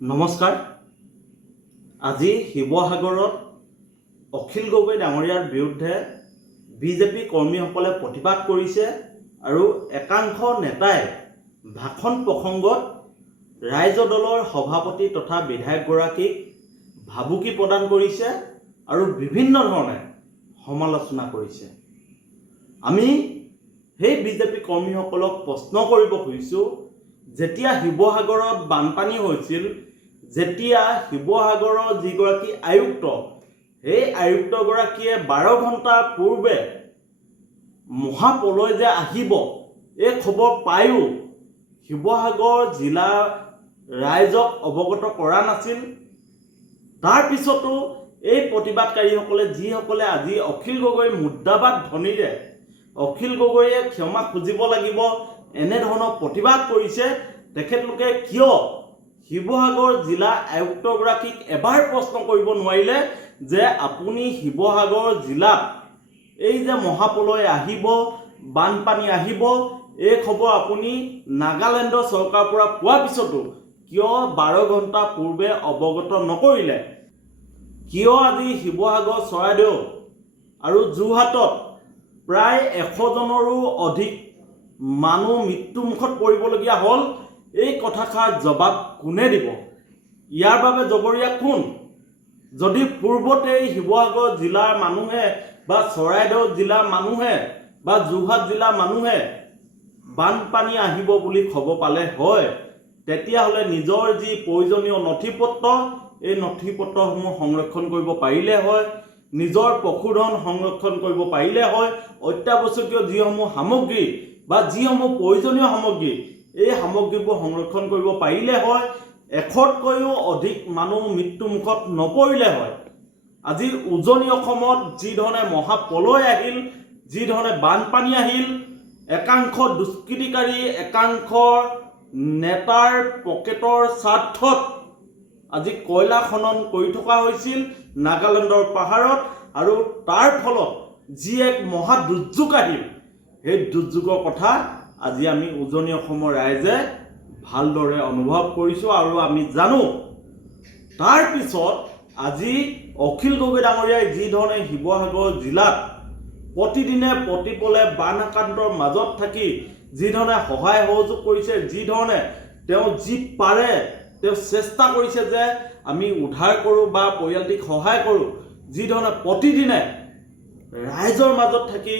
নমস্কাৰ। আজি শিৱসাগৰত অখিল গগৈ ডাঙৰীয়াৰ বিৰুদ্ধে বিজেপি কৰ্মীসকলে প্ৰতিবাদ কৰিছে আৰু একাংশ নেতাই ভাষণ প্ৰসংগত ৰাইজ দলৰ সভাপতি তথা বিধায়কগৰাকীক ভাবুকি প্ৰদান কৰিছে আৰু বিভিন্ন ধৰণে সমালোচনা কৰিছে। আমি সেই বিজেপি কৰ্মীসকলক প্ৰশ্ন কৰিব খুজিছোঁ, যেতিয়া শিৱসাগৰত বানপানী হৈছিল, যেতিয়া শিৱসাগৰৰ যিগৰাকী আয়ুক্ত, সেই আয়ুক্তগৰাকীয়ে 12 ঘণ্টা পূৰ্বে মহাপ্ৰলয় যে আহিব এই খবৰ পায়ো শিৱসাগৰ জিলা ৰাইজক অৱগত কৰা নাছিল। তাৰ পিছতো এই প্ৰতিবাদকাৰীসকলে যিসকলে আজি অখিল গগৈ মুৰ্দাবাদ ধ্বনিৰে অখিল গগৈয়ে ক্ষমা খুজিব লাগিব এনেধৰণৰ প্ৰতিবাদ কৰিছে, তেখেতলোকে কিয় শিৱসাগৰ জিলা আয়ুক্তগৰাকীক এবাৰ প্ৰশ্ন কৰিব নোৱাৰিলে যে আপুনি শিৱসাগৰ জিলাত এই যে মহাপ্ৰলয় আহিব, বানপানী আহিব, এই খবৰ আপুনি নাগালেণ্ডৰ চৰকাৰৰ পৰা পোৱাৰ পিছতো কিয় 12 ঘণ্টা পূৰ্বে অৱগত নকৰিলে? কিয় আজি শিৱসাগৰ, চৰাইদেউ আৰু যোৰহাটত প্ৰায় 100 জনৰো অধিক মানুহ মৃত্যুমুখত পৰিবলগীয়া হ'ল? এই কথাষাৰ জবাব কোনে দিব? ইয়াৰ বাবে জগৰীয়া কোন? যদি পূৰ্বতেই শিৱসাগৰ জিলাৰ মানুহে বা চৰাইদেউ জিলাৰ মানুহে বা যোৰহাট জিলাৰ মানুহে বানপানী আহিব বুলি খবৰ পালে হয়, তেতিয়াহ'লে নিজৰ যি প্ৰয়োজনীয় নথিপত্ৰ, এই নথিপত্ৰসমূহ সংৰক্ষণ কৰিব পাৰিলে হয়, নিজৰ পশুধন সংৰক্ষণ কৰিব পাৰিলে হয়, অত্যাৱশ্যকীয় যিসমূহ সামগ্ৰী বা যিসমূহ প্ৰয়োজনীয় সামগ্ৰী, এই সামগ্ৰীবোৰ সংৰক্ষণ কৰিব পাৰিলে হয়, 100তকৈও অধিক মানুহ মৃত্যুমুখত নপৰিলে হয়। আজি উজনি অসমত যি ধৰণে মহাপ্ৰলয় আহিল, যি ধৰণে বানপানী আহিল, একাংশ দুষ্কৃতিকাৰী, একাংশ নেতাৰ পকেটৰ স্বাৰ্থত আজি কয়লা খনন কৰি থকা হৈছিল নাগালেণ্ডৰ পাহাৰত, আৰু তাৰ ফলত যি এক মহা দুৰ্যোগ আহিল, সেই দুৰ্যোগৰ কথা আজি আমি উজনি অসমৰ ৰাইজে ভালদৰে অনুভৱ কৰিছোঁ আৰু আমি জানো। তাৰ পিছত আজি অখিল গগৈ ডাঙৰীয়াই যি ধৰণে শিৱসাগৰ জিলাত প্ৰতিদিনে প্ৰতিপলে বান আক্ৰান্তৰ মাজত থাকি যি ধৰণে সহায় সহযোগ কৰিছে, যি ধৰণে তেওঁ যি পাৰে তেওঁ চেষ্টা কৰিছে যে আমি উদ্ধাৰ কৰোঁ বা পৰিয়ালটিক সহায় কৰোঁ, যি ধৰণে প্ৰতিদিনে ৰাইজৰ মাজত থাকি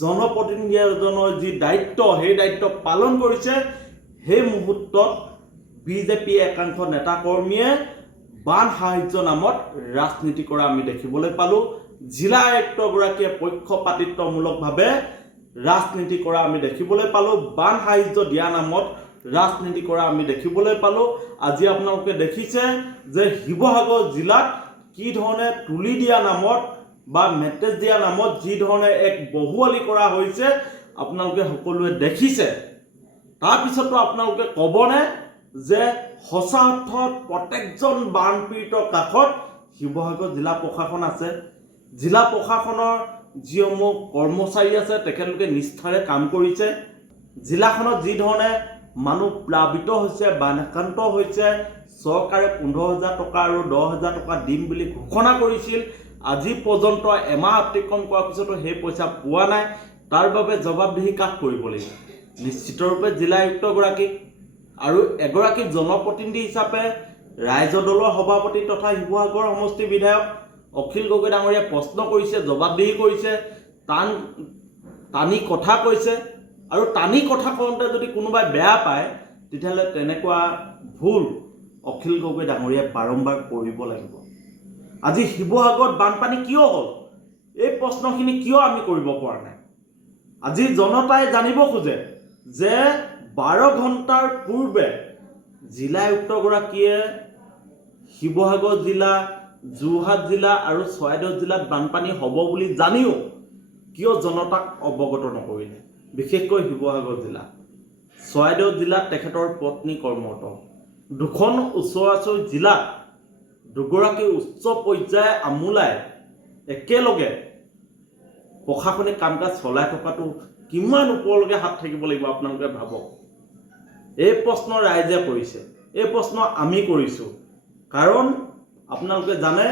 জনপ্ৰতিনিধি এজনৰ যি দায়িত্ব, সেই দায়িত্ব পালন কৰিছে, সেই মুহূৰ্তত বিজেপি একাংশ নেতা কৰ্মীয়ে বান সাহায্য নামত ৰাজনীতি কৰা আমি দেখিবলৈ পালোঁ। জিলা আয়ুক্তগৰাকীয়ে পক্ষপাতিত্বমূলকভাৱে ৰাজনীতি কৰা আমি দেখিবলৈ পালোঁ। বান সাহায্য দিয়া নামত ৰাজনীতি কৰা আমি দেখিবলৈ পালোঁ। আজি আপোনালোকে দেখিছে যে শিৱসাগৰ জিলাত কি ধৰণে তুলি দিয়া নামত বা মেট্ৰেছ দিয়া নামত যি ধৰণে এক বহুৱালি কৰা হৈছে আপোনালোকে সকলোৱে দেখিছে। তাৰপিছতো আপোনালোকে ক'বনে যে সঁচা অৰ্থত প্ৰত্যেকজন বানপীড়িতৰ কাষত শিৱসাগৰ জিলা প্ৰশাসন আছে? জিলা প্ৰশাসনৰ যিসমূহ কৰ্মচাৰী আছে তেখেতলোকে নিষ্ঠাৰে কাম কৰিছে। জিলাখনত যি ধৰণে মানুহ প্লাবিত হৈছে, বান আক্ৰান্ত হৈছে, চৰকাৰে 15,000 টকা আৰু 10,000 টকা দিম বুলি ঘোষণা কৰিছিল, আজি পৰ্যন্ত এমাহ অতিক্ৰম কৰাৰ পিছতো সেই পইচা পোৱা নাই। তাৰ বাবে জবাবদিহি কাক কৰিব লাগিব? নিশ্চিতৰূপে জিলা আয়ুক্তগৰাকীক। আৰু এগৰাকী জনপ্ৰতিনিধি হিচাপে ৰাইজৰ দলৰ সভাপতি তথা শিৱসাগৰ সমষ্টি বিধায়ক অখিল গগৈ ডাঙৰীয়াই প্ৰশ্ন কৰিছে, জবাবদিহি কৰিছে, টানি কথা কৈছে, আৰু টানি কথা কওঁতে যদি কোনোবাই বেয়া পায় তেতিয়াহ'লে তেনেকুৱা ভুল অখিল গগৈ ডাঙৰীয়াই বাৰম্বাৰ কৰিব লাগিব। আজি শিৱসাগৰত বানপানী কিয় হ'ল, এই প্ৰশ্নখিনি কিয় আমি কৰিব পৰা নাই? আজি জনতাই জানিব খোজে যে 12 ঘণ্টাৰ পূৰ্বে জিলা আয়ুক্তগৰাকীয়ে শিৱসাগৰ জিলা, যোৰহাট জিলা আৰু চৰাইদেউ জিলাত বানপানী হ'ব বুলি জানিও কিয় জনতাক অৱগত নকৰিলে? বিশেষকৈ শিৱসাগৰ জিলা, চৰাইদেউ জিলাত তেখেতৰ পত্নী কৰ্মৰত, দুখন ওচৰা-ওচৰি জিলাত দুগৰাকী উচ্চ পৰ্যায়ে আমোলাই একেলগে প্ৰশাসনিক কাম কাজ চলাই থকাটো কিমান ওপৰলৈকে হাত থাকিব লাগিব আপোনালোকে ভাবক। এই প্ৰশ্ন ৰাইজে কৰিছে। এই প্ৰশ্ন আমি কৰিছোঁ। কাৰণ আপোনালোকে জানে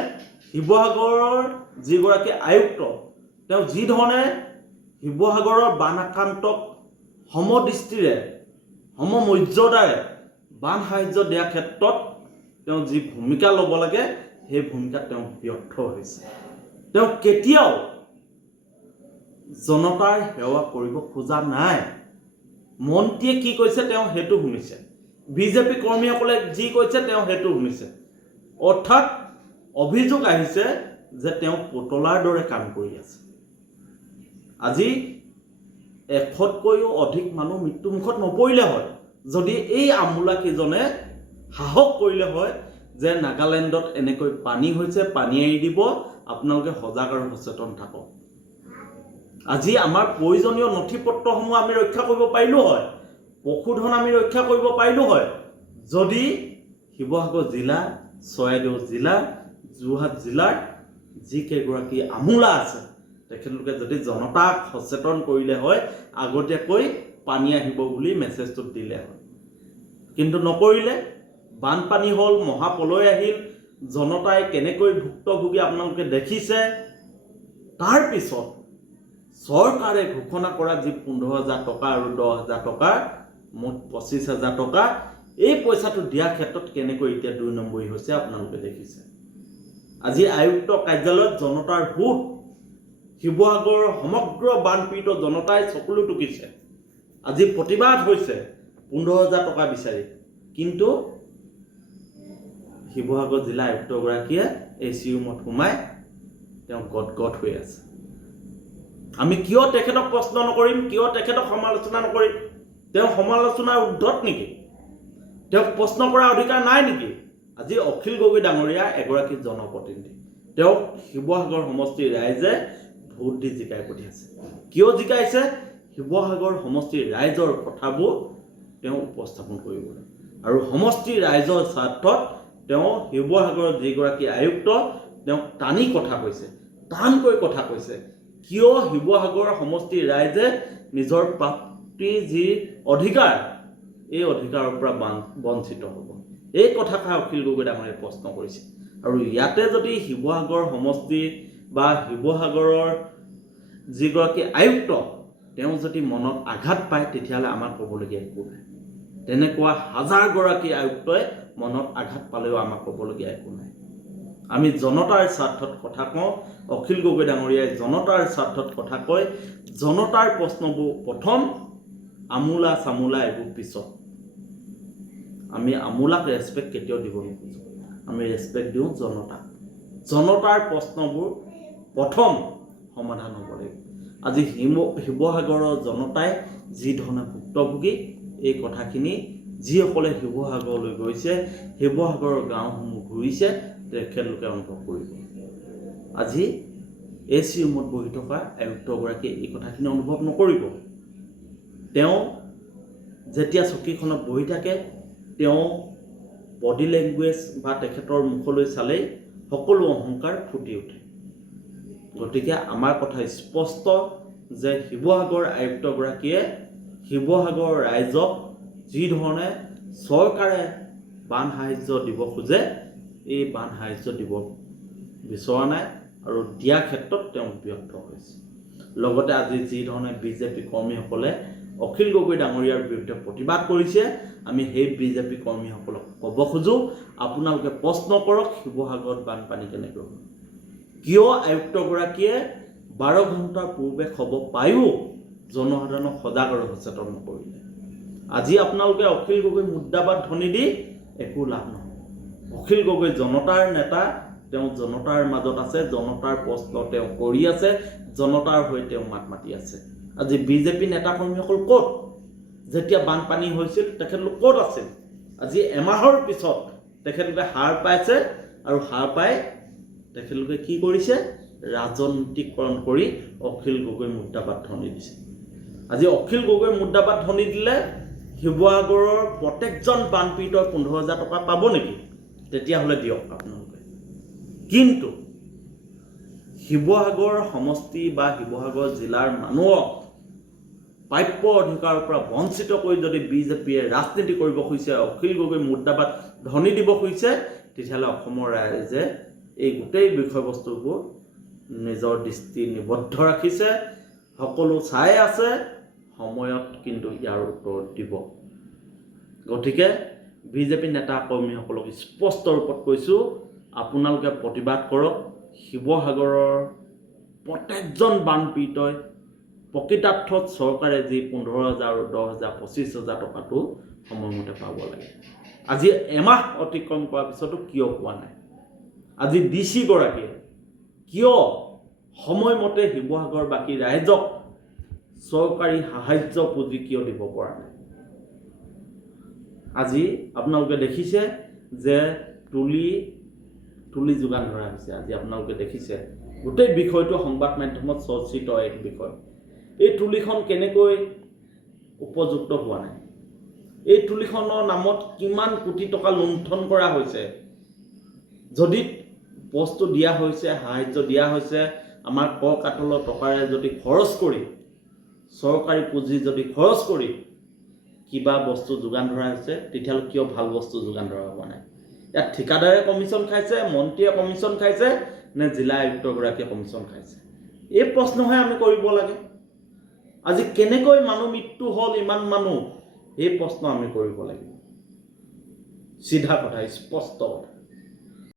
শিৱসাগৰৰ যিগৰাকী আয়ুক্ত তেওঁ যি ধৰণে শিৱসাগৰৰ বান আক্ৰান্তক সমদৃষ্টিৰে সমমৰ্যাদাৰে বান সাহায্য দিয়াৰ ক্ষেত্ৰত তেওঁ যি ভূমিকা ল'ব লাগে সেই ভূমিকাত তেওঁ ব্যৰ্থ হৈছে। তেওঁ কেতিয়াও জনতাৰ সেৱা কৰিব খোজা নাই। মন্ত্ৰীয়ে কি কৈছে তেওঁ সেইটো শুনিছে, বিজেপি কৰ্মীসকলে যি কৈছে তেওঁ সেইটো শুনিছে। অৰ্থাৎ অভিযোগ আহিছে যে তেওঁ পুতলাৰ দৰে কাম কৰি আছে। আজি 100তকৈও অধিক মানুহ মৃত্যুমুখত নপৰিলে হয় যদি এই আমোলাকেইজনে সাহস কৰিলে হয় যে নাগালেণ্ডত এনেকৈ পানী হৈছে, পানী এৰি দিব, আপোনালোকে সজাগ আৰু সচেতন থাকক। আজি আমাৰ প্ৰয়োজনীয় নথি পত্ৰসমূহ আমি ৰক্ষা কৰিব পাৰিলোঁ হয়, পশুধন আমি ৰক্ষা কৰিব পাৰিলোঁ হয় যদি শিৱসাগৰ জিলা, চৰাইদেউ জিলা, যোৰহাট জিলাৰ যিকেইগৰাকী আমোলা আছে তেখেতলোকে যদি জনতাক সচেতন কৰিলে হয়, আগতীয়াকৈ পানী আহিব বুলি মেছেজটো দিলে হয়। কিন্তু নকৰিলে, বানপানী হ'ল, মহাপ্ৰলয় আহিল, জনতাই কেনেকৈ ভুক্তভোগী আপোনালোকে দেখিছে। তাৰ পিছত চৰকাৰে ঘোষণা কৰা যি 15,000 টকা আৰু 10,000 টকা, মুঠ 25,000 টকা, এই পইচাটো দিয়াৰ ক্ষেত্ৰত কেনেকৈ এতিয়া 2 নম্বৰী হৈছে আপোনালোকে দেখিছে। আজি আয়ুক্ত কাৰ্যালয়ত জনতাৰ ভোট, শিৱসাগৰৰ সমগ্ৰ বানপীড়িত জনতাই চকুলো টুকিছে। আজি প্ৰতিবাদ হৈছে 15,000 টকা বিচাৰি, কিন্তু শিৱসাগৰ জিলা আয়ুক্তগৰাকীয়ে AC ৰুমত সোমাই তেওঁ গদগদ হৈ আছে। আমি কিয় তেখেতক প্ৰশ্ন নকৰিম, কিয় তেখেতক সমালোচনা নকৰিম? তেওঁ সমালোচনাৰ উদ্ধত নেকি? তেওঁক প্ৰশ্ন কৰাৰ অধিকাৰ নাই নেকি? আজি অখিল গগৈ ডাঙৰীয়া এগৰাকী জনপ্ৰতিনিধি, তেওঁক শিৱসাগৰ সমষ্টিৰ ৰাইজে ভোট দি জিকাই পঠিয়াইছে। কিয় জিকাইছে? শিৱসাগৰ সমষ্টিৰ ৰাইজৰ কথাবোৰ তেওঁ উপস্থাপন কৰিবলৈ, আৰু সমষ্টিৰ ৰাইজৰ স্বাৰ্থত তেওঁ শিৱসাগৰৰ যিগৰাকী আয়ুক্ত তেওঁক টানি কথা কৈছে, টানকৈ কথা কৈছে। কিয় শিৱসাগৰ সমষ্টিৰ ৰাইজে নিজৰ প্ৰাপ্তি যি অধিকাৰ, এই অধিকাৰৰ পৰা বঞ্চিত হ'ব? এই কথাষাৰ অখিল গগৈ ডাঙৰীয়াই প্ৰশ্ন কৰিছে। আৰু ইয়াতে যদি শিৱসাগৰ সমষ্টি বা শিৱসাগৰৰ যিগৰাকী আয়ুক্ত তেওঁ যদি মনত আঘাত পায়, তেতিয়াহ'লে আমাৰ ক'বলগীয়া একো নাই। তেনেকুৱা হাজাৰগৰাকী আয়ুক্তই মনত আঘাত পালেও আমাক ক'বলগীয়া একো নাই। আমি জনতাৰ স্বাৰ্থত কথা কওঁ, অখিল গগৈ ডাঙৰীয়াই জনতাৰ স্বাৰ্থত কথা কয়। জনতাৰ প্ৰশ্নবোৰ প্ৰথম, আমোলা চামোলা এইবোৰ পিছত। আমি আমোলাক ৰেচপেক্ট কেতিয়াও দিব নোখোজোঁ, আমি ৰেচপেক্ট দিওঁ জনতাক। জনতাৰ প্ৰশ্নবোৰ প্ৰথম সমাধান হ'ব লাগিব। আজি শিৱসাগৰৰ জনতাই যি ধৰণে ভুক্তভোগী, এই কথাখিনি যিসকলে শিৱসাগৰলৈ গৈছে, শিৱসাগৰৰ গাঁওসমূহ ঘূৰিছে, তেখেতলোকে অনুভৱ কৰিব। আজি AC ৰুমত বহি থকা আয়ুক্তগৰাকীয়ে এই কথাখিনি অনুভৱ নকৰিব। তেওঁ যেতিয়া চকীখনত বহি থাকে, তেওঁ বডি লেংগুৱেজ বা তেখেতৰ মুখলৈ চালেই সকলো অহংকাৰ ফুটি উঠে। গতিকে আমাৰ কথা স্পষ্ট যে শিৱসাগৰ আয়ুক্তগৰাকীয়ে শিৱসাগৰ ৰাইজক যি ধৰণে চৰকাৰে বান সাহায্য দিব খোজে, এই বান সাহায্য দিব বিচৰা নাই, আৰু দিয়াৰ ক্ষেত্ৰত তেওঁ ব্যৰ্থ হৈছে। লগতে আজি যি ধৰণে বিজেপি কৰ্মীসকলে অখিল গগৈ ডাঙৰীয়াৰ বিৰুদ্ধে প্ৰতিবাদ কৰিছে, আমি সেই বিজেপি কৰ্মীসকলক ক'ব খোজোঁ, আপোনালোকে প্ৰশ্ন কৰক শিৱসাগৰত বানপানী কেনেকৈ হ'ল। কিয় আয়ুক্তগৰাকীয়ে 12 ঘণ্টাৰ পূৰ্বে খবৰ পায়ো জনসাধাৰণক সজাগ আৰু সচেতন নকৰিলে? আজি আপোনালোকে অখিল গগৈ মুদ্ৰাবাদ ধ্বনি দি একো লাভ নহয়। অখিল গগৈ জনতাৰ নেতা, তেওঁ জনতাৰ মাজত আছে, জনতাৰ প্ৰশ্ন তেওঁ কৰি আছে, জনতাৰ হৈ তেওঁ মাত মাতি আছে। আজি বিজেপি নেতাকৰ্মীসকল ক'ত? যেতিয়া বানপানী হৈছিল তেখেতলোক ক'ত আছিল? আজি এমাহৰ পিছত তেখেতলোকে হাৰ পাইছে, আৰু হাৰ পাই তেখেতলোকে কি কৰিছে? ৰাজনীতিকৰণ কৰি অখিল গগৈ মুদ্ৰাবাদ ধ্বনি দিছে। আজি অখিল গগৈ মুদ্ৰাবাদ ধ্বনি দিলে শিৱসাগৰৰ প্ৰত্যেকজন বানপীড়িতৰ 15,000 টকা পাব নেকি? তেতিয়াহ'লে দিয়ক আপোনালোকে। কিন্তু শিৱসাগৰ সমষ্টি বা শিৱসাগৰ জিলাৰ মানুহক প্ৰাপ্য অধিকাৰৰ পৰা বঞ্চিত কৰি যদি বিজেপিয়ে ৰাজনীতি কৰিব খুজিছে, অখিল গগৈ মুৰ্দাবাদ ধ্বনি দিব খুজিছে, তেতিয়াহ'লে অসমৰ ৰাইজে এই গোটেই বিষয়বস্তুবোৰ নিজৰ দৃষ্টি নিবদ্ধ ৰাখিছে, সকলো চাই আছে, সময়ত কিন্তু ইয়াৰ উত্তৰ দিব। গতিকে বিজেপি নেতা কৰ্মীসকলক স্পষ্ট ৰূপত কৈছোঁ, আপোনালোকে প্ৰতিবাদ কৰক। শিৱসাগৰৰ প্ৰত্যেকজন বানপীড়িতই প্ৰকৃতাৰ্থত চৰকাৰে যি 15,000 আৰু 10,000 25,000 টকাটো সময়মতে পাব লাগে। আজি এমাহ অতিক্ৰম কৰাৰ পিছতো কিয় পোৱা নাই? আজি DC গৰাকীয়ে কিয় সময়মতে শিৱসাগৰবাসী ৰাইজক চৰকাৰী সাহায্য পুঁজি কিয় দিব পৰা নাই? আজি আপোনালোকে দেখিছে যে তুলি যোগান ধৰা হৈছে। আজি আপোনালোকে দেখিছে গোটেই বিষয়টো সংবাদ মাধ্যমত চৰ্চিত এক বিষয়। এই তুলিখন কেনেকৈ উপযুক্ত হোৱা নাই? এই তুলিখনৰ নামত কিমান কোটি টকা লুণ্ঠন কৰা হৈছে? যদি বস্তু দিয়া হৈছে, সাহায্য দিয়া হৈছে, আমাৰ কৰ কাটলৰ টকাৰে যদি খৰচ কৰি, চৰকাৰী পুঁজি যদি খৰচ কৰি কিবা বস্তু যোগান ধৰা হৈছে, তেতিয়াহ'লে কিয় ভাল বস্তু যোগান ধৰা হোৱা নাই? ইয়াত ঠিকাদাৰে কমিশ্যন খাইছে, মন্ত্ৰীয়ে কমিশ্যন খাইছে, নে জিলা আয়ুক্তগৰাকীয়ে কমিশ্যন খাইছে? এই প্ৰশ্নহে আমি কৰিব লাগে। আজি কেনেকৈ মানুহ মৃত্যু হ'ল, ইমান মানুহ, এই প্ৰশ্ন আমি কৰিব লাগিব। চিধা কথা, স্পষ্ট কথা।